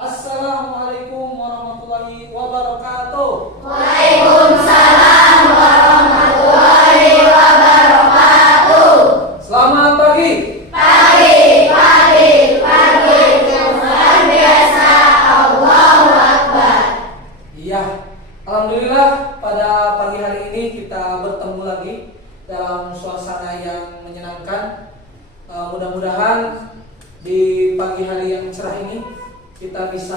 Assalamualaikum warahmatullahi wabarakatuh. Waalaikumsalam warahmatullahi wabarakatuh. Selamat pagi. Pagi luar biasa. Allahu Akbar. Iya, alhamdulillah pada pagi hari ini kita bertemu lagi dalam suasana yang menyenangkan. Mudah-mudahan di pagi hari yang cerah ini kita bisa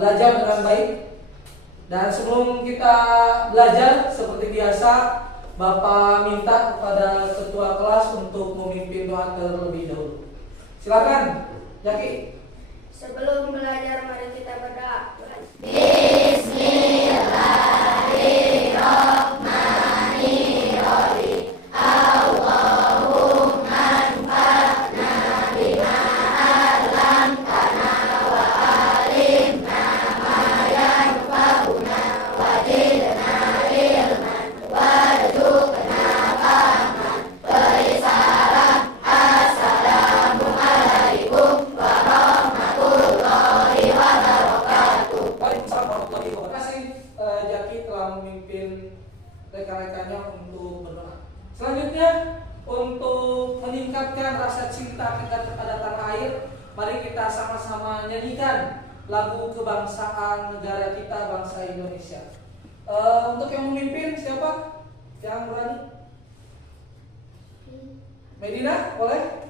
belajar dengan baik. Dan sebelum kita belajar, seperti biasa Bapak minta kepada ketua kelas untuk memimpin doa terlebih dahulu. Silakan, Jaki. Sebelum belajar mari kita berdoa. Terima kasih Jaki telah memimpin rekan-rekannya untuk berdoa. Selanjutnya, untuk meningkatkan rasa cinta kita kepada tanah air, mari kita sama-sama nyanyikan lagu kebangsaan negara kita, bangsa Indonesia. Untuk yang memimpin siapa? Yang berani? Medina, boleh?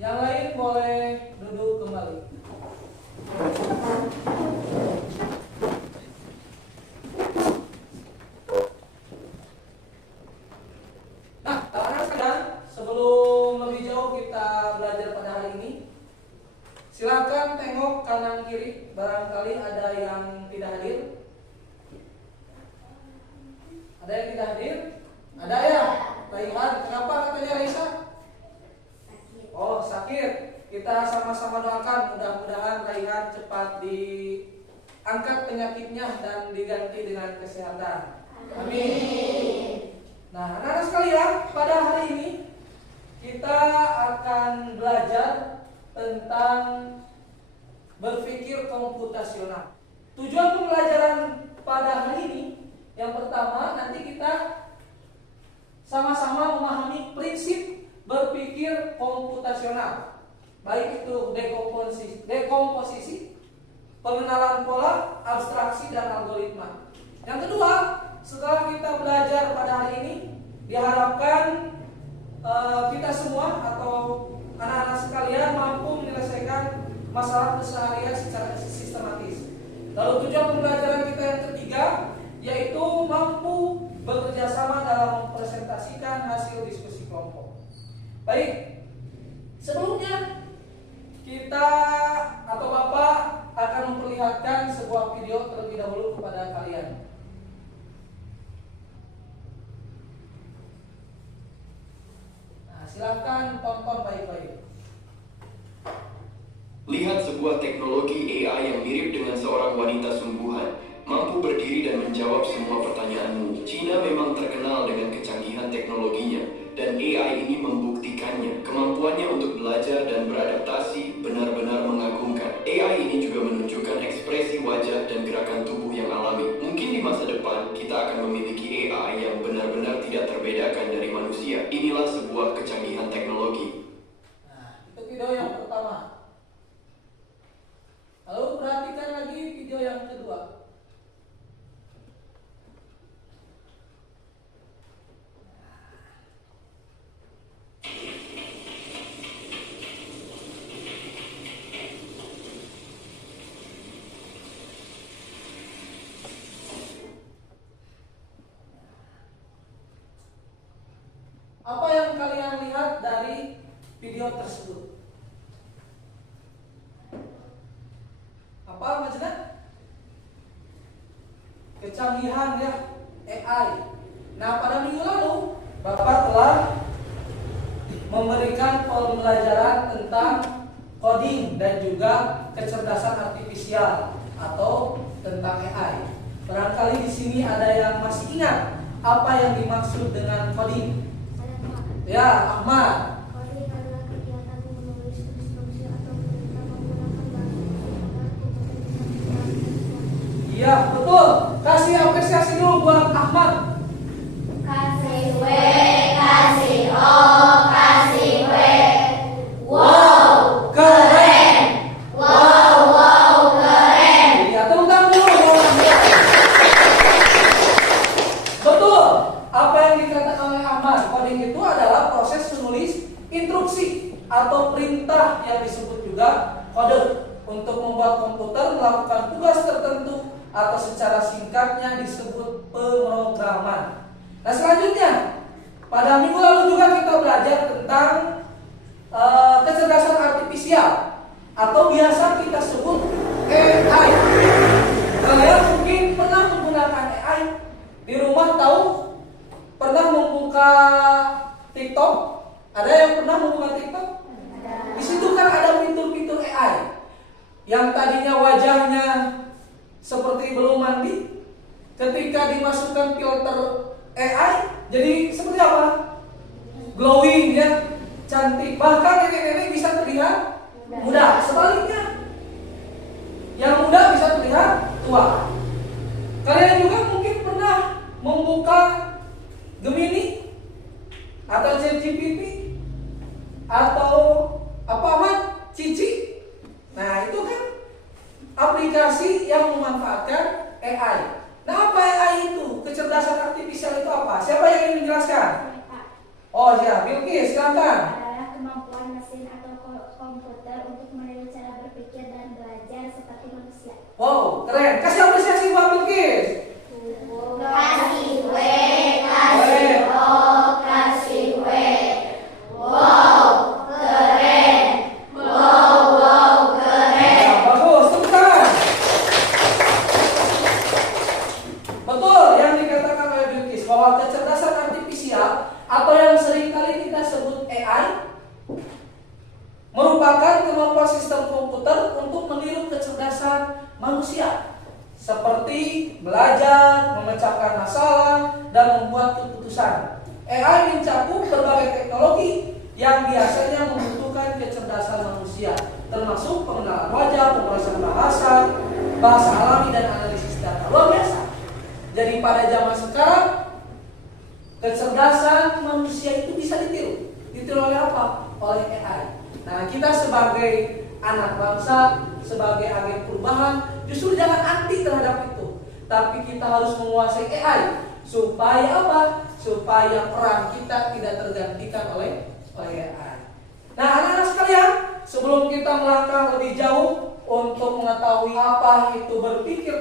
Yang lain boleh duduk kembali. Nah, anak-anak sekalian, sebelum lebih jauh kita belajar pada hari ini, silakan tengok kanan kiri, barangkali ada yang tidak hadir. Ada yang tidak hadir? Ada ya? Raihan, kenapa katanya Raisa? Oh, sakit. Kita sama-sama doakan mudah-mudahan Raihan cepat diangkat penyakitnya dan diganti dengan kesehatan. Amin. Nah, anak-anak sekalian, pada hari ini kita akan belajar tentang berpikir komputasional. Tujuan pembelajaran pada hari ini, yang pertama nanti kita sama-sama memahami prinsip berpikir komputasional, baik itu dekomposisi, pengenalan pola, abstraksi, dan algoritma. Yang kedua, setelah kita belajar pada hari ini, diharapkan kita semua atau anak-anak sekalian mampu menyelesaikan masalah keseharian secara sistematis. Lalu tujuan pembelajaran kita yang ketiga yaitu mampu bekerja sama dalam mempresentasikan hasil diskusi kelompok. Baik, sebelumnya kita atau Bapak akan memperlihatkan sebuah video terlebih dahulu kepada kalian. Nah, silakan tonton baik-baik. Lihat sebuah teknologi AI yang mirip dengan seorang wanita sungguhan, mampu berdiri dan menjawab semua pertanyaanmu. China memang terkenal dengan kecanggihan teknologinya, dan AI ini membuktikannya. Kemampuannya untuk belajar dan beradaptasi benar-benar mengagumkan. AI ini juga menunjukkan ekspresi wajah dan gerakan tubuh yang alami. Mungkin di masa depan, kita akan memiliki AI yang benar-benar tidak terbedakan dari manusia. Inilah sebuah kecanggihan teknologi. Nah, itu video yang pertama. Lalu perhatikan lagi video yang kedua. Apa yang kalian lihat dari video tersebut? Apa maksudnya? Kecanggihan ya AI. Nah, pada minggu lalu Bapak telah memberikan pembelajaran tentang coding dan juga kecerdasan artifisial atau tentang AI. Barangkali di sini ada yang masih ingat apa yang dimaksud dengan coding? Ya, Ahmad. Coding adalah kegiatan menulis instruksi atau perintah menggunakan bahasa standar untuk Iya, betul. Kasih apresiasi dulu buat Ahmad. kasih W, kasih O, kasih W. Wow, Keren. wow, keren. Iya, tepuk tangan dulu. Betul. Apa yang dikatakan oleh Ahmad, coding itu adalah proses menulis instruksi atau perintah yang disebut juga kode untuk membuat komputer melakukan tugas tertentu atau secara singkatnya disebut pemrograman. Nah, selanjutnya pada minggu lalu juga kita belajar tentang kecerdasan artifisial atau biasa kita sebut AI. Kalian mungkin pernah menggunakan AI di rumah, tahu? Pernah membuka TikTok? Ada yang pernah membuka TikTok? Di situ kan ada fitur-fitur AI yang tadinya wajahnya seperti belum mandi, ketika dimasukkan filter AI jadi seperti apa? Glowing ya, cantik. Bahkan nenek-nenek bisa terlihat muda. Sebaliknya, yang muda bisa terlihat tua. Kalian juga mungkin pernah membuka Gemini atau ChatGPT atau apa Ahmad? Cici. Nah, itu kan aplikasi yang memanfaatkan AI. Nah, apa AI itu? Kecerdasan artifisial itu apa? Siapa yang ingin menjelaskan? Oh ya, Bilqis, silakan. Adalah kemampuan mesin atau komputer untuk meniru cara berpikir dan belajar seperti manusia. Wow, keren. Kasih apresiasi buat Bilqis. Kasih W, kasih O, kasih W. Wow, keren. Wow, keren. Nah, bagus, tepuk tangan. Betul yang dikatakan oleh Bilqis bahwa kecerdasan artifisial atau yang seringkali kita sebut AI merupakan kemampuan sistem komputer untuk meniru kecerdasan manusia, seperti belajar, memecahkan masalah, dan membuat keputusan. AI mencakup berbagai teknologi yang biasanya membutuhkan kecerdasan manusia, termasuk pengenalan wajah, pemrosesan bahasa alami, dan analisis data. Luar biasa. Jadi pada zaman sekarang, kecerdasan manusia itu bisa ditiru. Ditiru oleh apa? Oleh AI. Nah, kita sebagai anak bangsa, sebagai agen perubahan, justru jangan anti terhadap itu. Tapi kita harus menguasai AI. Supaya apa? Supaya peran kita tidak tergantikan oleh AI. Nah, anak-anak sekalian, sebelum kita kita melangkah lebih jauh untuk mengetahui apa itu berpikir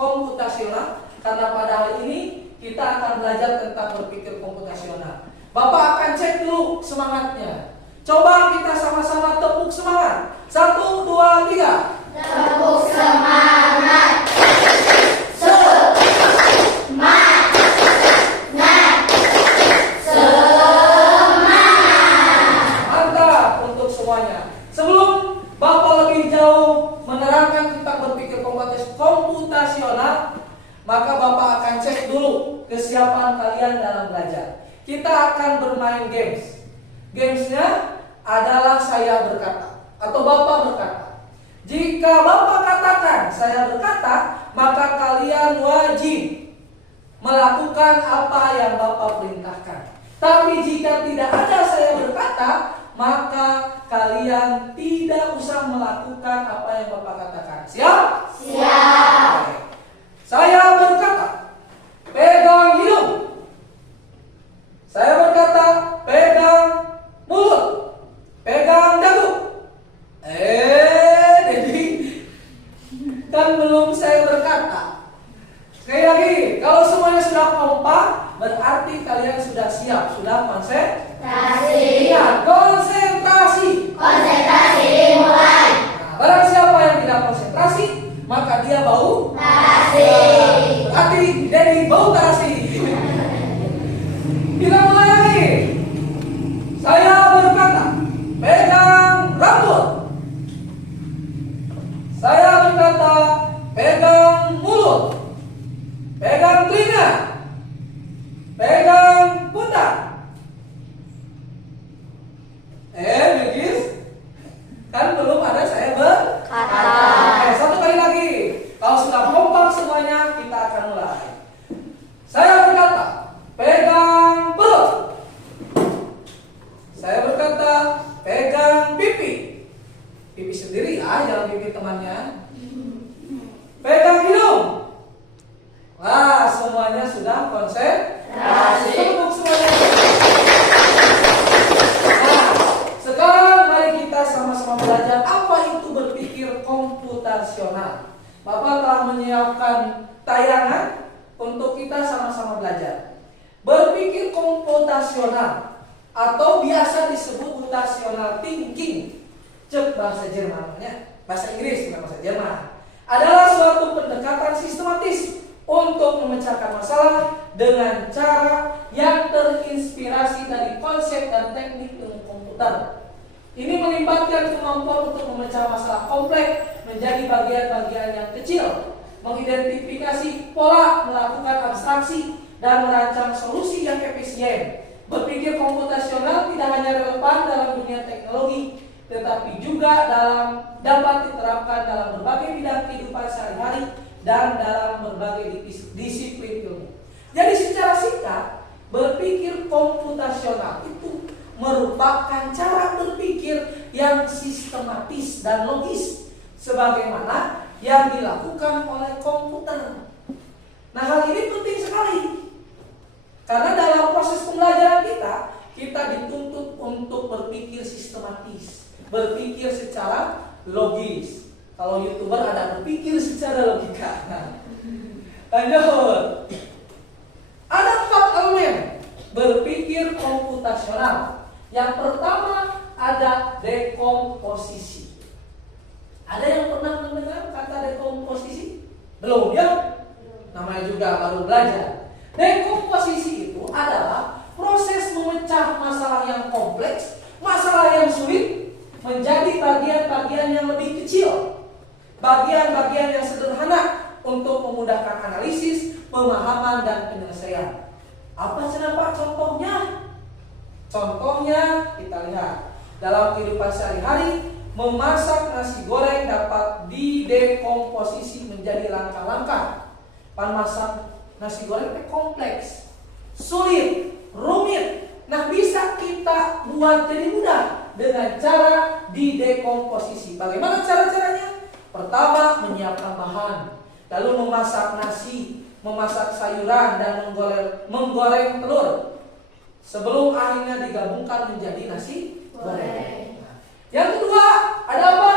komputasional, karena pada hari ini kita akan belajar tentang berpikir komputasional. Bapak akan cek dulu semangatnya. Coba kita sama-sama tepuk semangat. 1, 2, 3. Tepuk semangat. Semangat. Mantap untuk semuanya. Sebelum Bapak lebih jauh menerangkan tentang berpikir komputasional, maka Bapak akan cek dulu kesiapan kalian dalam belajar. Kita akan bermain games. Gamesnya adalah saya berkata atau Bapak berkata. Jika Bapak katakan saya berkata, maka kalian wajib melakukan apa yang Bapak perintahkan. Tapi jika tidak ada saya berkata, maka kalian tidak usah melakukan apa yang Bapak katakan. Siap? Siap. Oke. Saya berkata, pegang hidung. Saya berkata, pegang mulut. Pegang dagu. Jadi kan belum saya berkata. Sekali lagi, kalau semuanya sudah kompak, berarti kalian sudah siap, sudah konsentrasi. Ingat, konsentrasi. Konsentrasi mulai. Nah, barang siapa yang tidak konsentrasi, maka dia bau Terasi. berarti dari bau terasi. Kita mulai lagi. Saya berkata, pegang rambut. Saya berkata, pegang mulut. Pegang telinga. Pegang pundak. Begis. Kan belum ada saya berkata. Satu kali lagi. Kalau sudah kompak semuanya, kita akan mulai. Saya berkata, pegang perut. Saya berkata, pegang pipi. Pipi sendiri ya, jangan pipi temannya. Pegang hidung. Wah, semuanya sudah konsentrasi. Tepuk semuanya. Nah, sekarang mari kita sama-sama belajar apa itu berpikir komputasional. Bapak telah menyiapkan tayangan untuk kita sama-sama belajar. Berpikir komputasional atau biasa disebut computational thinking, cek bahasa Jermannya, bahasa Inggris bukan bahasa Jerman, adalah suatu pendekatan sistematis untuk memecahkan masalah dengan cara yang terinspirasi dari konsep dan teknik ilmu komputer. Ini melibatkan kemampuan untuk memecah masalah kompleks menjadi bagian-bagian yang kecil, mengidentifikasi pola, melakukan abstraksi, dan merancang solusi yang efisien. Berpikir komputasional tidak hanya relevan dalam dunia teknologi, tetapi juga dapat diterapkan dalam berbagai bidang kehidupan sehari-hari dan dalam berbagai disiplin ilmu. Jadi secara singkat, berpikir komputasional itu merupakan cara berpikir yang sistematis dan logis, sebagaimana yang dilakukan oleh komputer. Nah, hal ini penting sekali, karena dalam proses pembelajaran kita dituntut untuk berpikir sistematis, berpikir secara logis. Kalau YouTuber ada berpikir secara logika. Lanjut. Ada 4 elemen berpikir komputasional. Yang pertama ada dekomposisi. Ada yang pernah mendengar kata dekomposisi? Belum ya? Namanya juga baru belajar. Dekomposisi itu adalah proses memecah masalah yang kompleks, masalah yang sulit, menjadi bagian-bagian yang lebih kecil, bagian-bagian yang sederhana untuk memudahkan analisis, pemahaman, dan penyelesaian. Apa Pak contohnya? Contohnya kita lihat dalam kehidupan sehari-hari, memasak nasi goreng dapat didekomposisi menjadi langkah-langkah. Memasak nasi goreng itu kompleks, sulit, rumit. Nah, bisa kita buat jadi mudah dengan cara didekomposisi. Bagaimana cara-caranya? Pertama, menyiapkan bahan, lalu memasak nasi, memasak sayuran, dan menggoreng telur sebelum akhirnya digabungkan menjadi nasi goreng. Yang kedua, ada apa?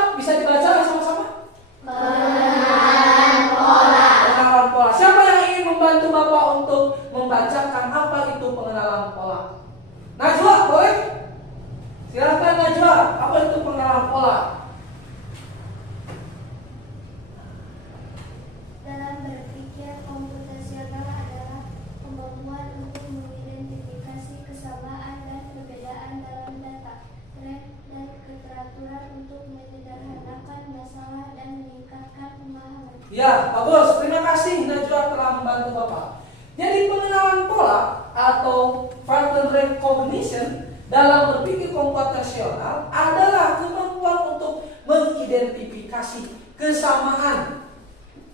Ya, bagus. Terima kasih Najwa telah membantu Bapak. Jadi pengenalan pola atau pattern recognition dalam berpikir komputasional adalah kemampuan untuk mengidentifikasi kesamaan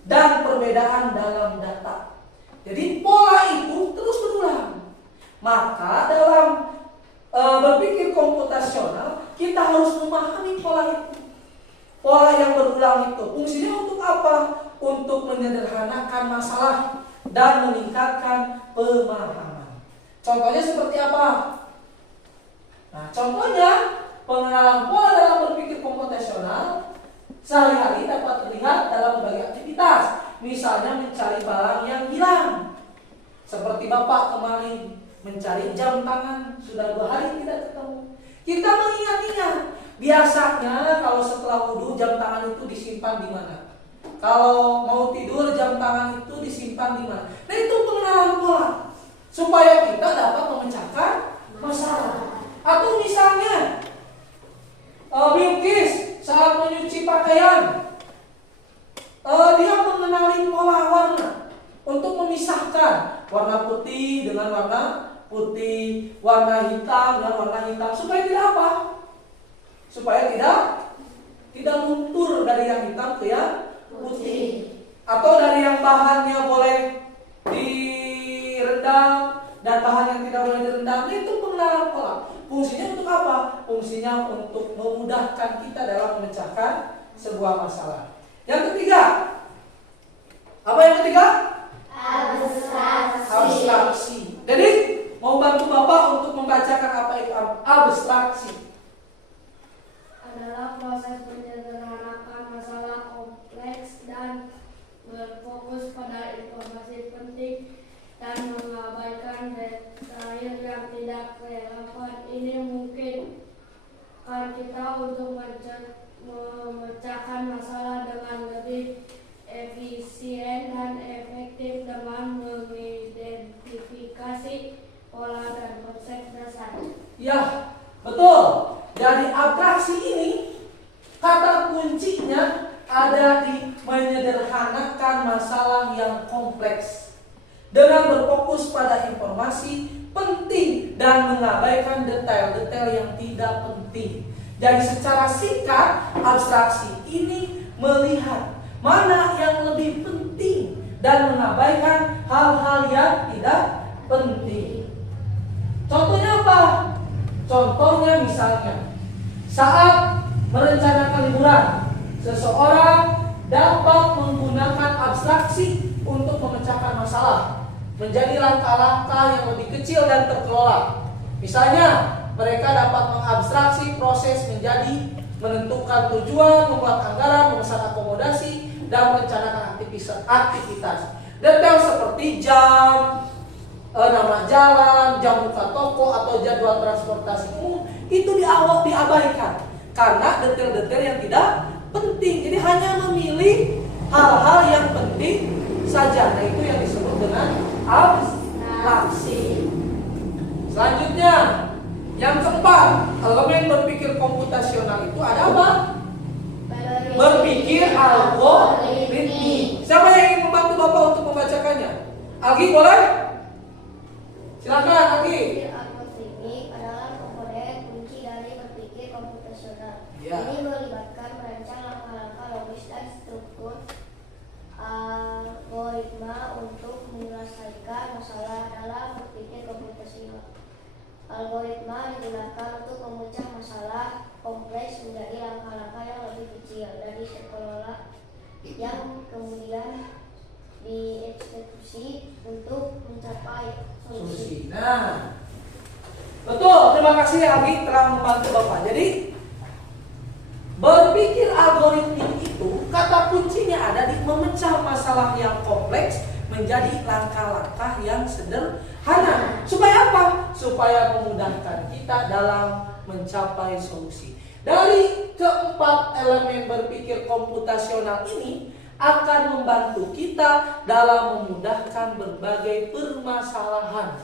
dan perbedaan dalam data. Jadi pola itu terus berulang. Maka dalam berpikir komputasional kita harus memahami pola itu. Pola yang berulang itu fungsinya untuk apa? Untuk menyederhanakan masalah dan meningkatkan pemahaman. Contohnya seperti apa? Nah, contohnya pengenalan pola dalam berpikir komputasional sehari-hari dapat terlihat dalam berbagai aktivitas. Misalnya mencari barang yang hilang. Seperti Bapak kemarin mencari jam tangan, sudah 2 hari tidak ketemu. Kita mengingat-ingat. Biasanya kalau setelah wudhu jam tangan itu disimpan di mana? Kalau mau tidur jam tangan itu disimpan di mana? Nah, itu pengenalan pola supaya kita dapat memecahkan masalah. Atau misalnya Bilqis saat menyuci pakaian, dia mengenali pola warna untuk memisahkan warna putih dengan warna putih, warna hitam dengan warna hitam, supaya tidak apa? Supaya tidak luntur dari yang hitam ke yang putih, atau dari yang bahannya boleh direndam dan bahan yang tidak boleh direndam. Itu pengenalan pola. Fungsinya untuk apa? Fungsinya untuk memudahkan kita dalam memecahkan sebuah masalah. Yang ketiga, apa yang ketiga? Abstraksi. Jadi mau bantu Bapak untuk membacakan apa itu abstraksi. Adalah proses menyederhanakan masalah kompleks dan berfokus pada informasi penting dan mengabaikan detail yang tidak relevan. Ini mungkin kan kita untuk memecahkan masalah dengan lebih efisien dan efektif dengan mengidentifikasi pola dan konsep dasar. Ya, betul. Dari abstraksi ini, kata kuncinya ada di menyederhanakan masalah yang kompleks dengan berfokus pada informasi penting dan mengabaikan detail-detail yang tidak penting. Jadi secara singkat, abstraksi ini melihat mana yang lebih penting dan mengabaikan hal-hal yang tidak penting. Contohnya apa? Contohnya misalnya, saat merencanakan liburan, seseorang dapat menggunakan abstraksi untuk memecahkan masalah menjadi langkah-langkah yang lebih kecil dan terkelola. Misalnya, mereka dapat mengabstraksi proses menjadi menentukan tujuan, membuat anggaran, memesan akomodasi, dan merencanakan aktivitas. Detail seperti jam, nama jalan, jam buka toko, atau jadwal transportasi umum itu diabaikan karena detail-detail yang tidak penting. Jadi hanya memilih hal-hal yang penting saja. Nah, itu yang disebut dengan abstraksi. Selanjutnya, yang keempat, elemen berpikir komputasional itu ada apa? Berpikir algoritmik. Siapa yang ingin membantu Bapak untuk membacakannya? Algi boleh? Silakan Algi. Berpikir algoritmik adalah komponen kunci dari berpikir komputasional. Ya. Ini melibatkan merancang langkah-langkah logis dan struktur algoritma untuk menyelesaikan masalah dalam berpikir komputasional. Algoritma digunakan untuk memecah masalah kompleks menjadi langkah-langkah yang lebih kecil dan terkelola yang kemudian dieksekusi untuk mencapai solusi. Nah, betul. Terima kasih Algi telah membantu Bapak. Jadi berpikir algoritmik itu kata kuncinya ada di memecah masalah yang kompleks menjadi langkah-langkah yang sederhana. Supaya apa? Supaya memudahkan kita dalam mencapai solusi. Dari keempat elemen berpikir komputasional ini akan membantu kita dalam memudahkan berbagai permasalahan.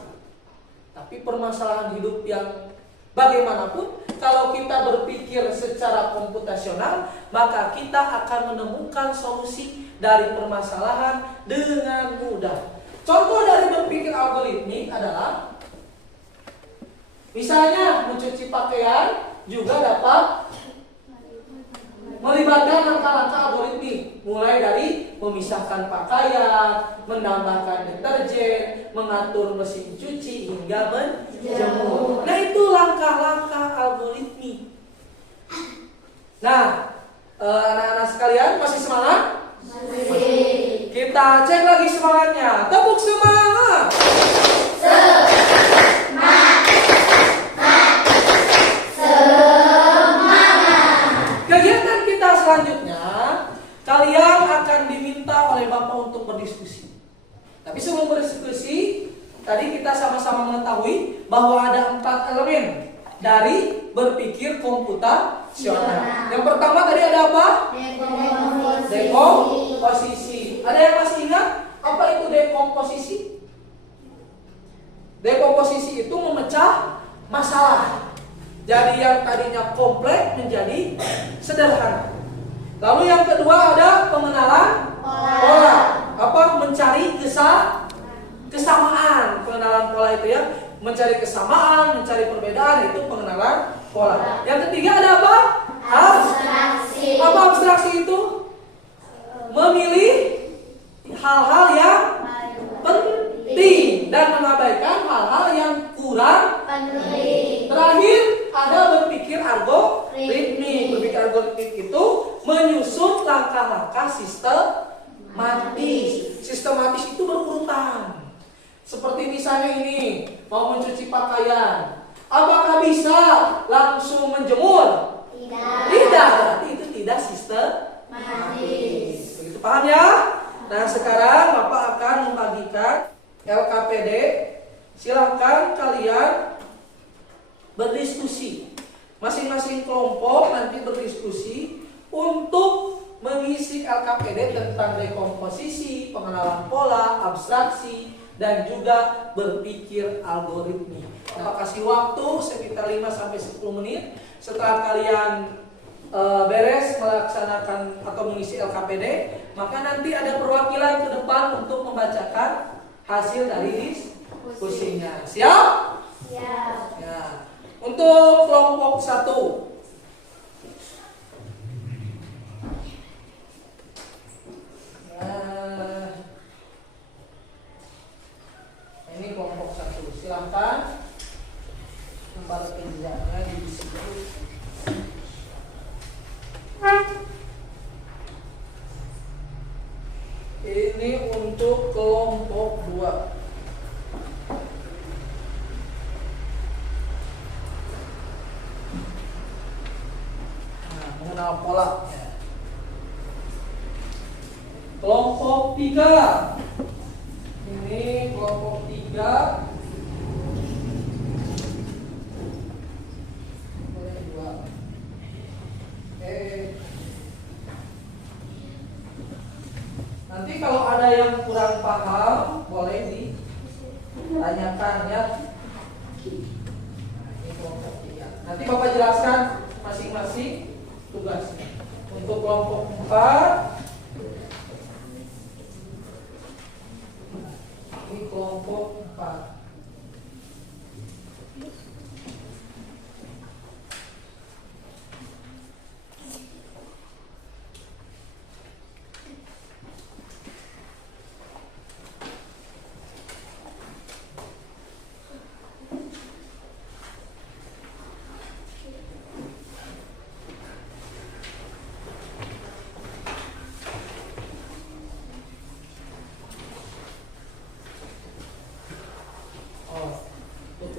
Tapi permasalahan hidup yang bagaimanapun kalau kita berpikir secara komputasional, maka kita akan menemukan solusi dari permasalahan dengan mudah. Contoh dari berpikir algoritmik adalah misalnya mencuci pakaian juga dapat melibatkan langkah-langkah algoritmik, mulai dari memisahkan pakaian, menambahkan deterjen, mengatur mesin cuci hingga menjemur. Nah, itu langkah-langkah algoritmik. Nah, anak-anak sekalian masih semangat? Masih. Kita cek lagi semangatnya. Tepuk semangat. Kegiatan kita selanjutnya, kalian akan diminta oleh Bapak untuk berdiskusi. Tapi sebelum berdiskusi, tadi kita sama-sama mengetahui bahwa ada 4 elemen dari berpikir komputasional. Yang pertama tadi ada apa? Dekomposisi. Ada yang masih ingat apa itu dekomposisi? Dekomposisi itu memecah masalah. Jadi yang tadinya kompleks menjadi sederhana. Lalu yang kedua ada pengenalan pola. Apa? Mencari kesamaan. Pengenalan pola itu ya, mencari kesamaan, mencari perbedaan, itu pengenalan pola. Yang ketiga ada apa? Abstraksi. Apa abstraksi itu? Memilih hal-hal yang penting dan mengabaikan hal-hal yang kurang penting. Terakhir ada berpikir algoritmik. Berpikir algoritmik itu menyusun langkah-langkah sistematis. Sistematis itu berurutan. Seperti misalnya ini, mau mencuci pakaian, apakah bisa langsung menjemur? Tidak, berarti itu tidak sistematis. Begitu, paham ya? Nah, sekarang Bapak akan membagikan LKPD. Silakan kalian berdiskusi. Masing-masing kelompok nanti berdiskusi untuk mengisi LKPD tentang dekomposisi, pengenalan pola, abstraksi, dan juga berpikir algoritmik. Bapak kasih waktu sekitar 5-10 menit. Setelah kalian beres melaksanakan atau mengisi LKPD, maka nanti ada perwakilan ke depan untuk membacakan hasil dari diskusinya. Siap? Siap. Ya. Untuk kelompok 1, ini kelompok 1. Silakan tempat kerjanya di situ. Ini untuk kelompok 2. Nah, mengenal pola. Kelompok 3. Ini kelompok 3. Boleh 2. Oke. Nanti kalau ada yang kurang paham, boleh ditanyakan ya. Nah, ini kelompok 3. Nanti Bapak jelaskan masing-masing tugasnya. Untuk kelompok 4, ini kelompok 4.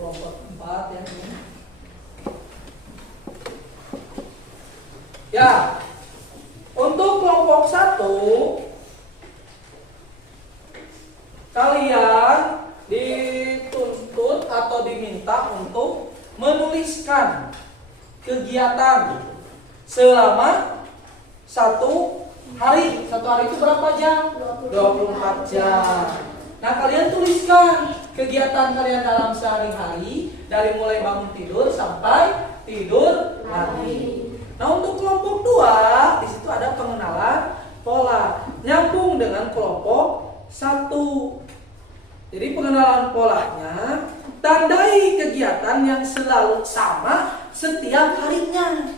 Kelompok 4 ya. Ya. Untuk kelompok 1, kalian dituntut atau diminta untuk menuliskan kegiatan selama 1 hari. 1 hari itu berapa jam? 24 jam. Nah, kalian tuliskan kegiatan kalian dalam sehari-hari, dari mulai bangun tidur sampai tidur lagi. Nah, untuk kelompok 2 di situ ada pengenalan pola, nyambung dengan kelompok 1. Jadi pengenalan polanya, tandai kegiatan yang selalu sama setiap harinya.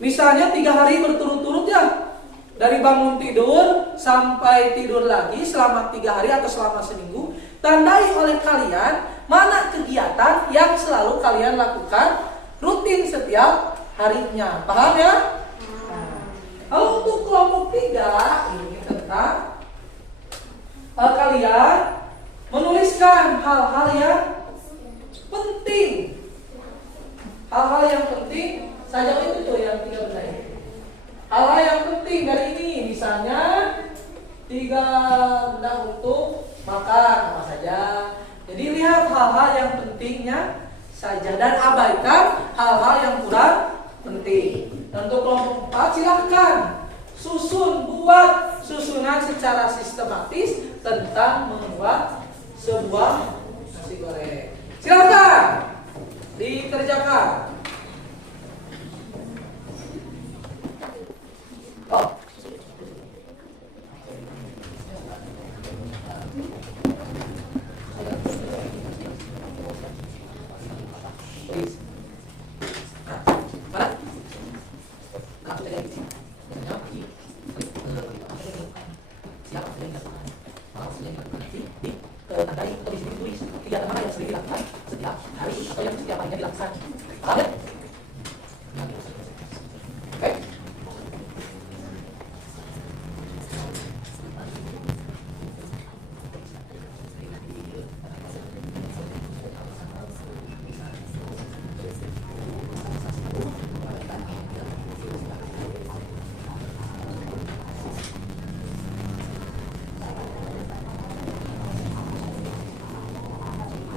Misalnya 3 hari berturut-turut ya, dari bangun tidur sampai tidur lagi selama 3 hari atau selama seminggu. Tandai oleh kalian mana kegiatan yang selalu kalian lakukan rutin setiap harinya. Paham ya? Kalau untuk kelompok 3 ini tentang kalian menuliskan hal-hal yang penting. Hal-hal yang penting saja itu tuh yang 3 benda ini. Hal-hal yang penting dari ini, misalnya 3 benda untuk makan apa saja. Jadi lihat hal-hal yang pentingnya saja dan abaikan hal-hal yang kurang penting. Dan untuk kelompok 4 silahkan buat susunan secara sistematis tentang membuat sebuah nasi goreng. Silakan dikerjakan. Oh.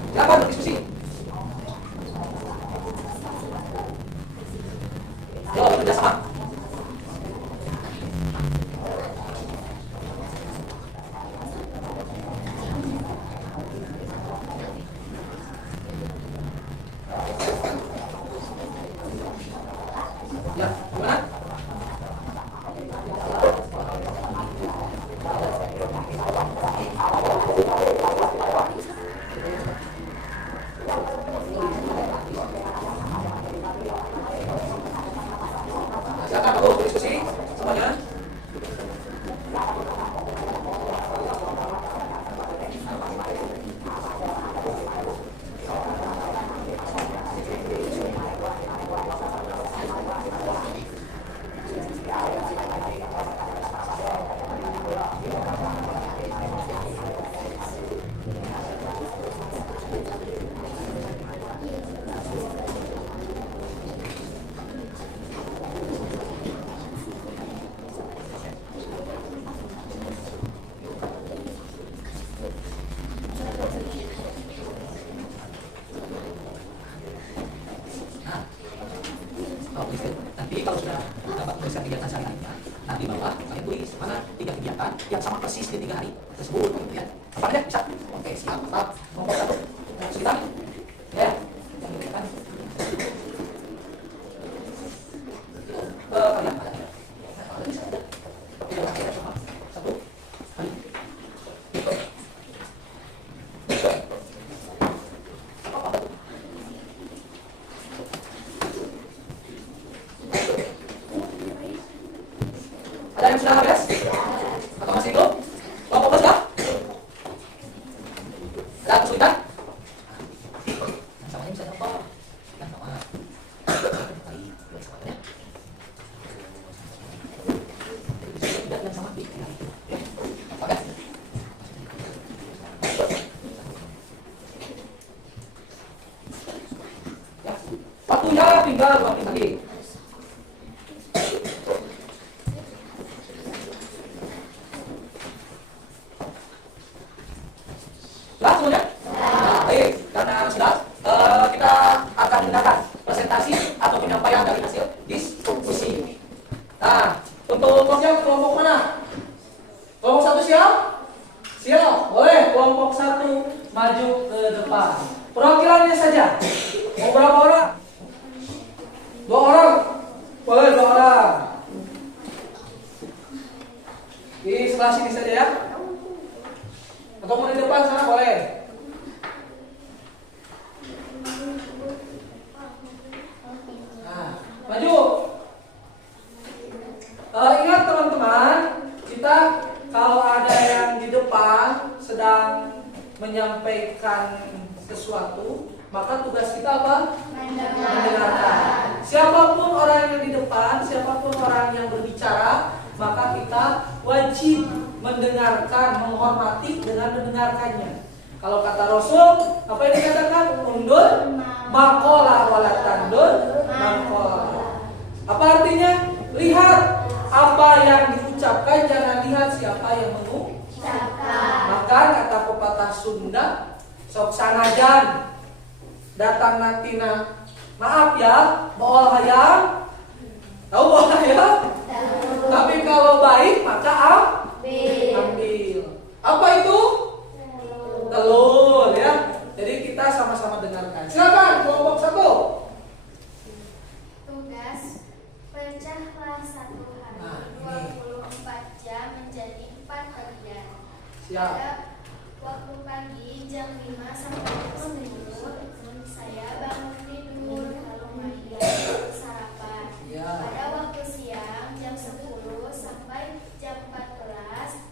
Silakan berdiskusi. Ayo bekerja sama. Ya, gimana? Silakan aku berdiskusi semuanya. Nanti kalau sudah dapat menuliskan kegiatan sehari-harinya, nanti bawah kalian tulis mana 3 kegiatan yang sama persis di 3 hari tersebut. Ya, apa aja bisa? Oke, siap. Nomor 1 sekitar. Ya, yang kegiatan. Kalian ada. Bisa ada. Satu. Ada yang sudah beres? Atau masih belum? Kelompok sudah? Ada kesulitan? Samanya bisa contoh. Dan sama. Tidak yang sama. Oke. Ya. Waktunya tinggal 2 menit lagi. Sudah semuanya? Nah, baik, karena sudah kita akan menggunakan presentasi atau penyampaian dari hasil diskusi. Nah, untuk kelompok mana? Kelompok 1 siap? Siap, boleh kelompok 1 maju ke depan. Perwakilannya saja. Mau berapa orang? Dua orang. Boleh dua orang. Di sebelah sini saja ya. Atau mau di depan sana boleh. Nah, maju. Ingat teman-teman, kita kalau ada yang di depan sedang menyampaikan sesuatu, maka tugas kita apa? Mendengarkan. Siapapun orang yang di depan, siapapun orang yang berbicara, maka kita wajib mendengarkan, menghormati dengan mendengarkannya. Kalau kata Rasul, apa yang dikatakan? Undur makola wala tandur makola. Apa artinya? Lihat apa yang diucapkan, jangan lihat siapa yang mengucapkan. Maka kata pepatah Sunda, sok sanajan datang natina, maaf ya, bohol hayam. Tahu bohol hayam? Tapi kalau baik maka ambil. Apa itu? Telur ya. Jadi kita sama-sama dengarkan. Silakan kelompok 1. Tugas, pecahlah satu hari Nah, 24 jam menjadi 4 bagian. Siap. Pada waktu pagi jam 5 sampai jam 10 saya bangun tidur lalu mandi sarapan. Ya. Pada waktu siang jam 10 sampai jam 14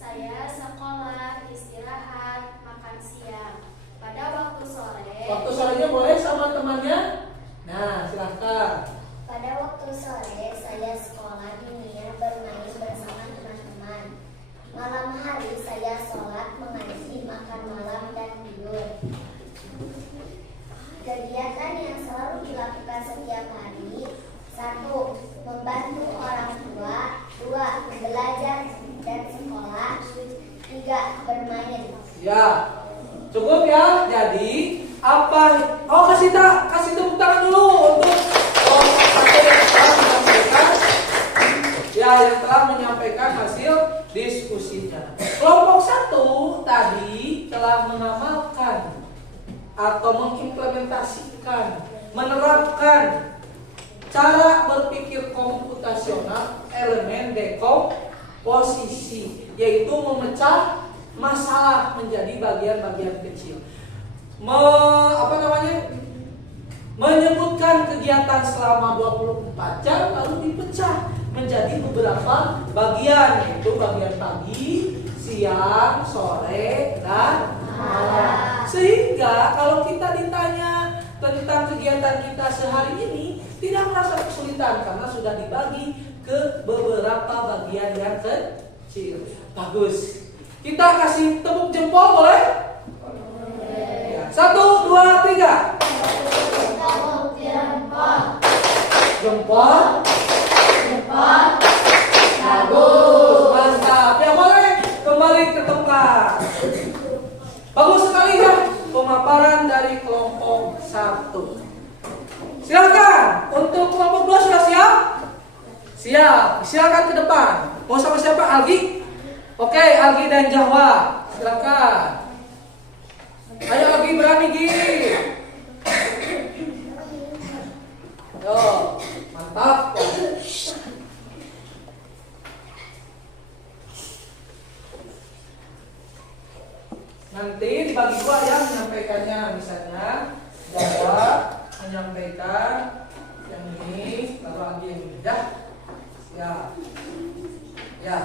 saya sekolah, istirahat, makan siang. Pada waktu sore, Waktu sorenya boleh sama temannya. Nah, silahkan. Pada waktu sore, saya sekolah dunia bermain bersama teman-teman. Malam hari, saya sholat, mengaji, makan malam, dan tidur. Kegiatan yang selalu dilakukan setiap hari: 1. Membantu orang tua. 2. Belajar dan sekolah. 3. Bermain. Ya. Cukup ya. Jadi apa? Oh, kasih tepuk tangan dulu untuk kelompok 1 yang telah menyampaikan. Ya, yang telah menyampaikan hasil diskusinya. Kelompok 1 tadi telah mengamalkan atau mengimplementasikan, menerapkan cara berpikir komputasional elemen dekomposisi, yaitu memecah masalah menjadi bagian-bagian kecil. Menyebutkan kegiatan selama 24 jam lalu dipecah menjadi beberapa bagian, yaitu bagian pagi, siang, sore, dan malam. Sehingga kalau kita ditanya tentang kegiatan kita sehari ini tidak merasa kesulitan karena sudah dibagi ke beberapa bagian yang kecil. Bagus. Kita kasih tepuk jempol boleh? Ya. 1, 2, 3. Jempol. Bagus, mantap. Ya boleh kembali ke tempat. Bagus sekali ya pemaparan dari kelompok 1. Silakan untuk kelompok 2 sudah siap? Siap. Silakan ke depan. Mau sama siapa? Algi? Oke, Algi dan Jawa. Silakan. Ayo Algi, berani Gi. Yo, mantap. Nanti dibagi dua ya menyampaikannya, misalnya Jawa menyampaikan yang ini, lalu Algi yang ini ya. Siap. Ya.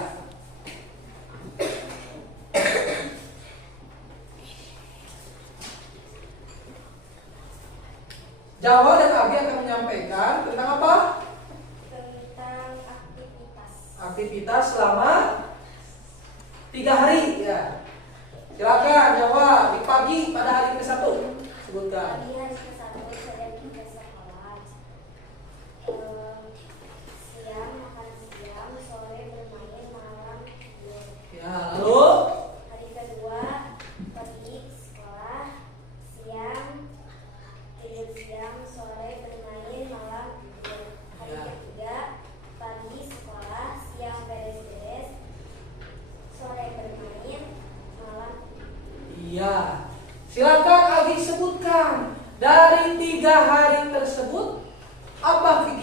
Jawa dan Algi akan menyampaikan tentang apa? tentang aktivitas. Aktivitas selama 3 hari ya. Silakan Jawa di pagi pada hari ke-1 sebutkan. Pagi hari ke-1 saya pergi ke sekolah. Siang makan siang, sore bermain, malam tidur. Ya, lalu Hari kedua pergi sekolah, siang tidur siang, sore bermain, malam tidur. Hari Ya. ketiga pagi sekolah, siang beres-beres, sore bermain, malam iya. Silakan Algi sebutkan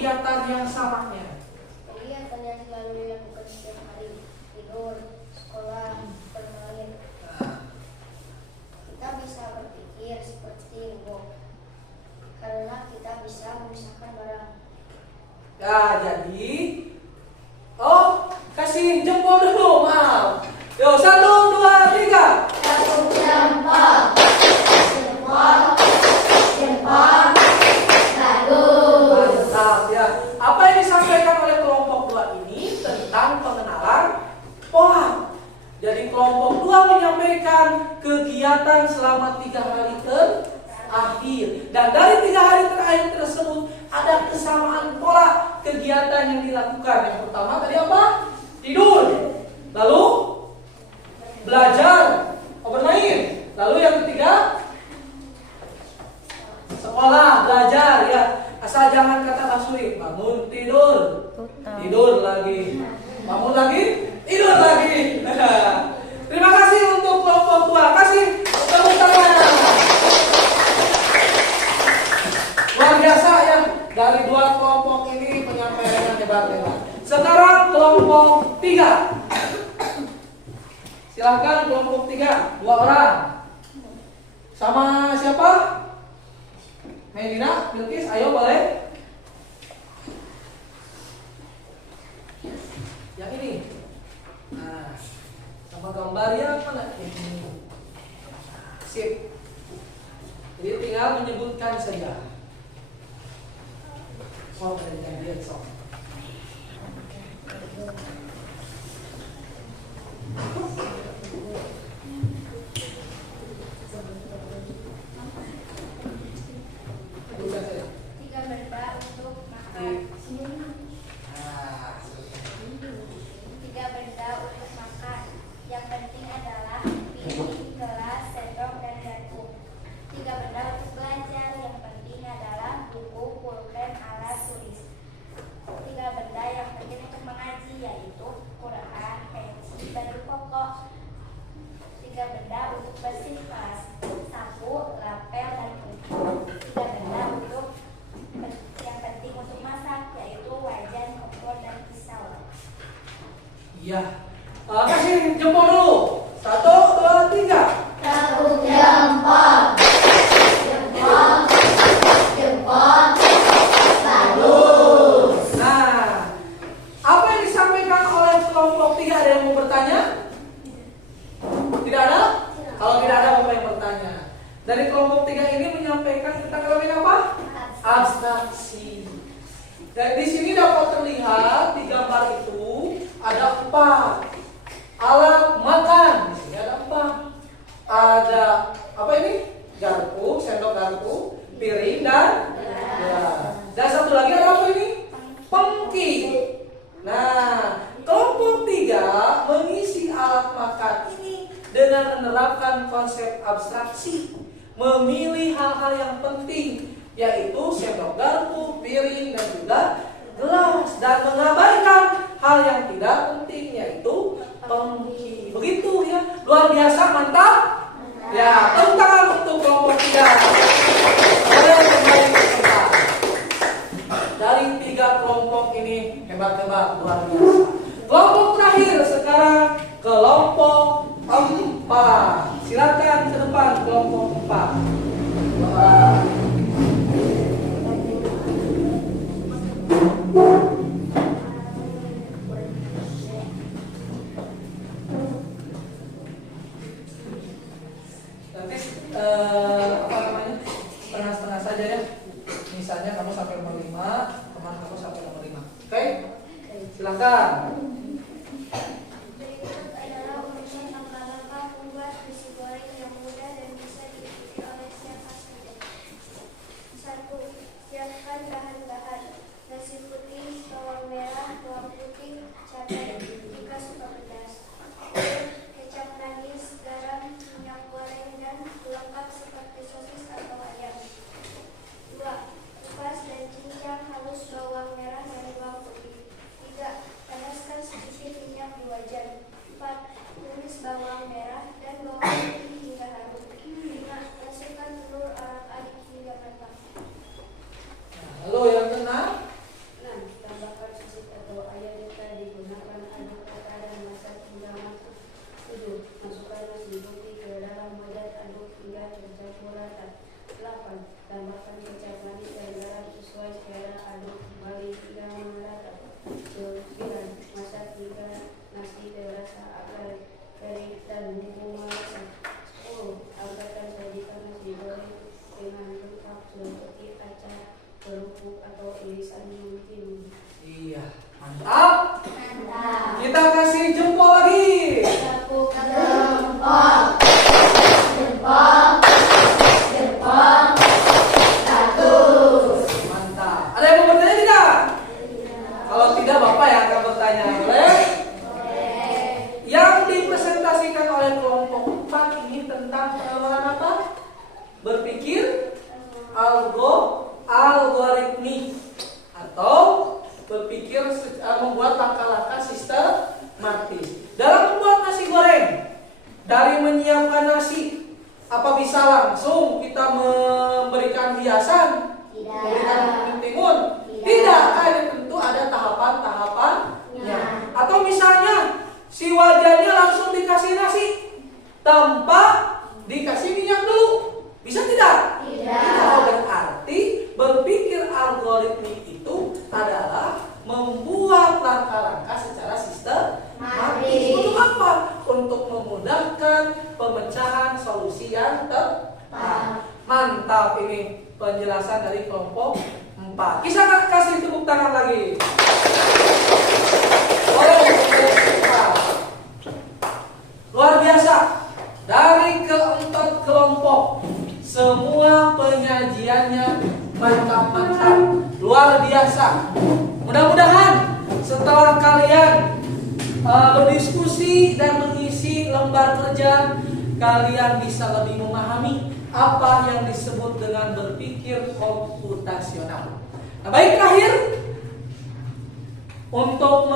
kegiatan yang samanya? Kegiatan yang selalu dilakukan setiap hari, tidur, sekolah, bermain. Kita bisa berpikir seperti robot karena kita bisa memisahkan barang. Nah, jadi kasih jempol dulu, maaf. Yo, 1, 2, 3. Jempol, jempol, jempol, bagus. Mantap ya. Apa yang disampaikan oleh kelompok 2 ini tentang pengenalan pola. Jadi kelompok 2 menyampaikan kegiatan selama 3 hari terakhir. Dan dari 3 hari terakhir tersebut ada kesamaan pola kegiatan yang dilakukan. Yang pertama tadi apa? Tidur. Lalu belajar, bermain. Lalu yang ketiga sekolah, belajar ya. Asal jangan kata sulit. Bangun, tidur. Tidur lagi. Bangun lagi, tidur lagi. Terima kasih untuk kelompok 2. Kasih tepuk tangan. Luar biasa ya. Dari 2 kelompok ini penyampaian hebat-hebat. Sekarang kelompok 3. Silahkan kelompok 3, 2 orang. Sama siapa? Medina, Bilkis, ayo boleh. Yang ini. Nah, sama gambar yang mana? Ini. Sip. Jadi tinggal menyebutkan saja. Mau kerja dia sok. Tiga benda untuk makan. Tiga benda untuk makan. Yang penting adalah piring, gelas, sendok, dan garpu. Tiga benda untuk belajar. Yang penting adalah buku, pulpen, alat tulis. Tiga benda yang penting untuk mengaji yaitu Quran, pensil, baju pokok. Tiga benda untuk bersih kelas, sapu, lapel, dan kuku. Tiga benda untuk yang penting untuk masak yaitu wajan, kompor, dan pisau. Iya. Kasih jempol dulu. 1, 2, 3. Tepuk jempol, jempol, jempol, bagus. Nah, apa yang disampaikan oleh kelompok 3? Ada yang mau bertanya? Tidak ada? Kalau tidak ada, Bapak yang bertanya. Dari kelompok 3 ini menyampaikan tentang apa? Abstraksi. Dan di sini dapat terlihat di gambar itu ada 4 alat makan. Di sini ada 4. Ada apa ini? Garpu, sendok garpu, piring dan gelas. Dan satu lagi ada apa ini? Pengki. Nah, kelompok 3 mengisi alat makan ini dengan menerapkan konsep abstraksi, memilih hal-hal yang penting, yaitu sendok garpu, piring, dan juga gelas, dan mengabaikan hal yang tidak penting, yaitu pengki. Begitu ya, luar biasa, mantap. Ya, tepuk tangan untuk kelompok 3. Boleh kembali ke tempat. Dari 3 kelompok ini hebat-hebat, luar biasa. Kelompok terakhir sekarang kelompok 4. Silakan ke depan kelompok 4. Wah. Nanti apa namanya? Setengah-setengah saja ya. Misalnya kamu sampai nomor 5, teman kamu sampai nomor 5. Oke? Silakan. Berikut adalah urutan langkah-langkah membuat nasi goreng yang mudah dan bisa diikuti oleh siapa saja. 1. Siapkan bahan-bahan: nasi putih, bawang merah, bawang putih, cabai jika suka pedas, kecap manis, garam, minyak goreng, dan pelengkap seperti sosis atau ayam. 2. Kupas dan cincang halus bawang merah dan bawang putih. 3. Panaskan membuat langkah-langkah sistematis. Dalam membuat nasi goreng, dari menyiapkan nasi, apa bisa langsung kita memberikan hiasan? Memberikan timun? Tidak, kan tentu ada tahapan-tahapannya. Atau misalnya si wajannya langsung dikasih nasi tanpa dikasih minyak dulu, bisa tidak? Tidak. Berarti berpikir algoritmik itu adalah membuat langkah-langkah secara sistematis. Untuk apa? Untuk memudahkan pemecahan solusi yang tepat. Mantap, ini penjelasan dari kelompok 4. Bisa kasih tepuk tangan lagi. Boleh, luar biasa. Dari keempat kelompok, semua penyajiannya mantap-mantap, luar biasa. Mudah-mudahan setelah kalian berdiskusi dan mengisi lembar kerja, kalian bisa lebih memahami apa yang disebut dengan berpikir komputasional. Nah, baik, terakhir untuk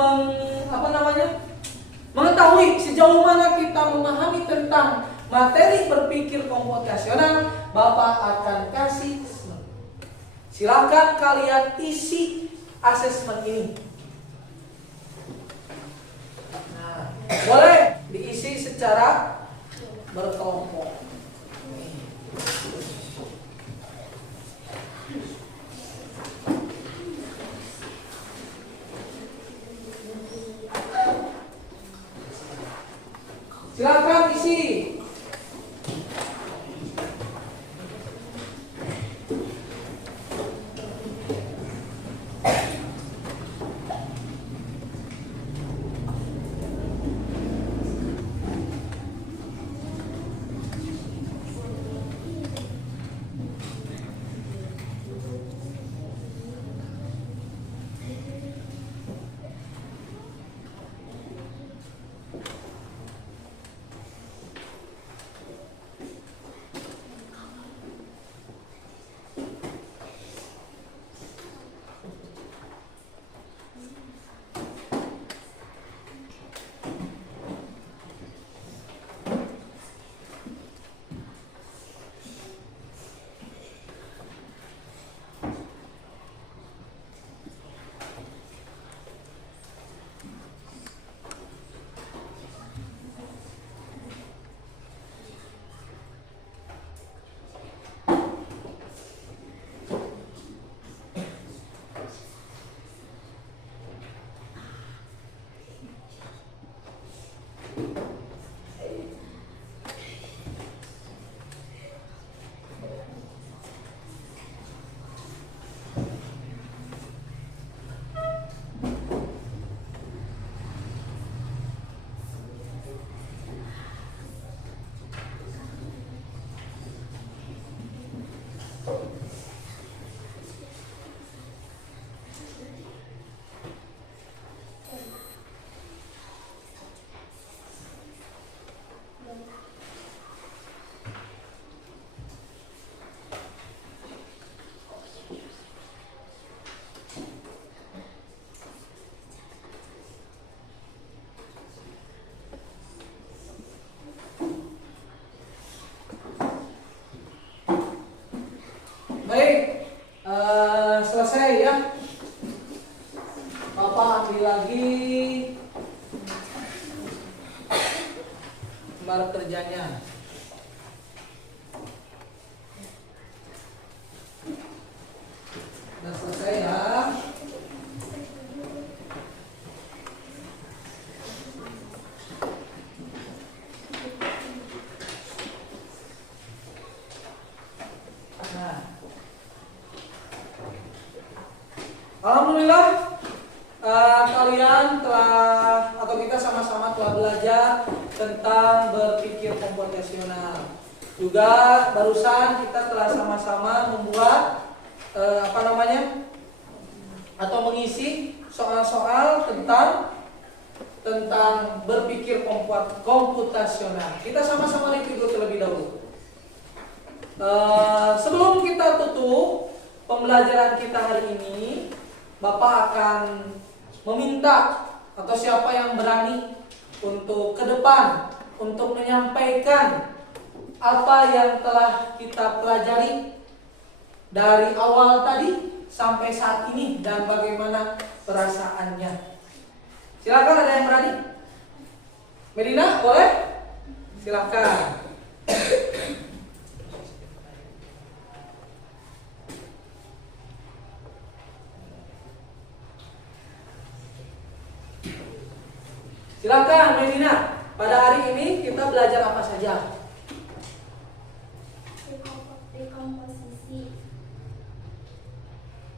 mengetahui sejauh mana kita memahami tentang materi berpikir komputasional, Bapak akan kasih asesmen. Silakan kalian isi asesmen ini. Nah, boleh diisi secara berkelompok. Silakan isi. Selesai ya. Bapak ambil lagi lembar kerjanya. Sudah selesai ya. Alhamdulillah kalian telah atau kita sama-sama telah belajar tentang berpikir komputasional. Juga barusan kita telah sama-sama membuat atau mengisi soal-soal tentang berpikir komputasional. Kita sama-sama review terlebih dahulu. Sebelum kita tutup pembelajaran kita hari ini, Bapak akan meminta atau siapa yang berani untuk ke depan untuk menyampaikan apa yang telah kita pelajari dari awal tadi sampai saat ini dan bagaimana perasaannya. Silakan, ada yang berani? Medina, boleh? Silakan. Silakan Medina. Pada hari ini kita belajar apa saja?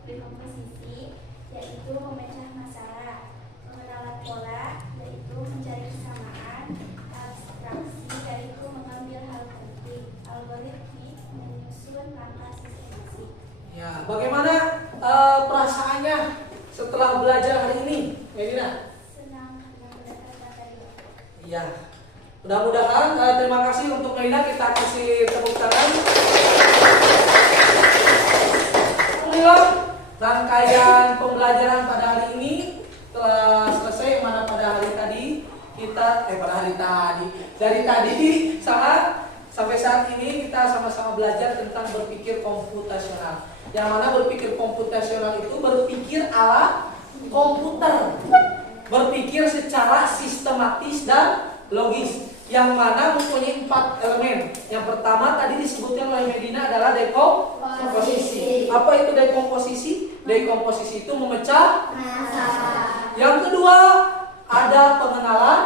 Dekomposisi yaitu memecah masalah, pengenalan pola yaitu mencari kesamaan, abstraksi yaitu mengambil hal penting, algoritmik menyusun langkah sistematik. Ya, bagaimana perasaannya setelah belajar hari ini, Medina? Senang karena mendapat materi. Iya. Mudah-mudahan terima kasih untuk Medina, kita kasih tepuk tangan. Alhamdulillah, rangkaian pembelajaran pada hari ini telah selesai. Mana pada hari tadi kita dari tadi saat sampai saat ini kita sama-sama belajar tentang berpikir komputasional. Yang mana berpikir komputasional itu berpikir ala komputer, berpikir secara sistematis dan logis, yang mana mempunyai 4 elemen. Yang pertama tadi disebutkan oleh Medina adalah dekomposisi. Apa itu dekomposisi? Dekomposisi itu memecah masalah. Yang kedua ada pengenalan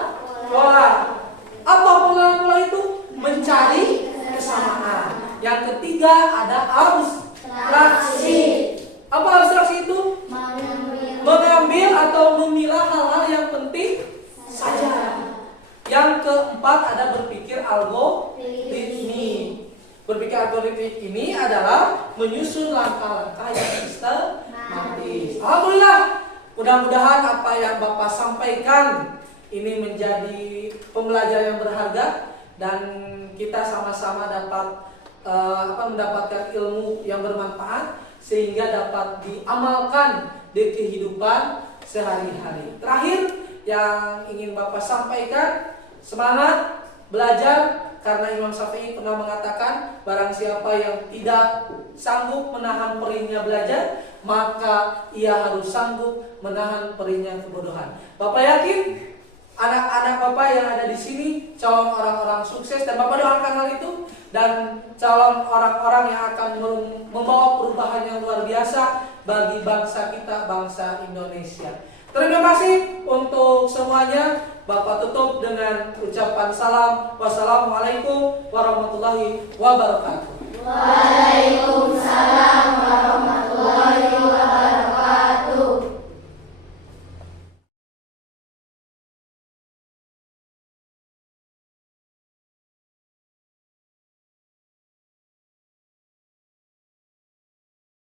pola. Apa pengenalan pola itu? Mencari kesamaan. Yang ketiga ada abstraksi. Apa abstraksi itu? Mengambil atau memilah hal-hal yang penting saja. Yang keempat ada berpikir algoritmik. Berpikir algoritmik ini adalah menyusun langkah-langkah yang sistematis. Alhamdulillah, mudah-mudahan apa yang Bapak sampaikan ini menjadi pembelajaran yang berharga dan kita sama-sama dapat mendapatkan ilmu yang bermanfaat sehingga dapat diamalkan di kehidupan sehari-hari. Terakhir yang ingin Bapak sampaikan, semangat belajar, karena Imam Syafi'i pernah mengatakan barang siapa yang tidak sanggup menahan perihnya belajar, maka ia harus sanggup menahan perihnya kebodohan. Bapak yakin anak-anak Bapak yang ada di sini calon orang-orang sukses, dan Bapak doakan hal itu, dan calon orang-orang yang akan membawa perubahan yang luar biasa bagi bangsa kita, bangsa Indonesia. Terima kasih untuk semuanya. Bapak tutup dengan ucapan salam. Wassalamualaikum warahmatullahi wabarakatuh. Waalaikumsalam warahmatullahi wabarakatuh.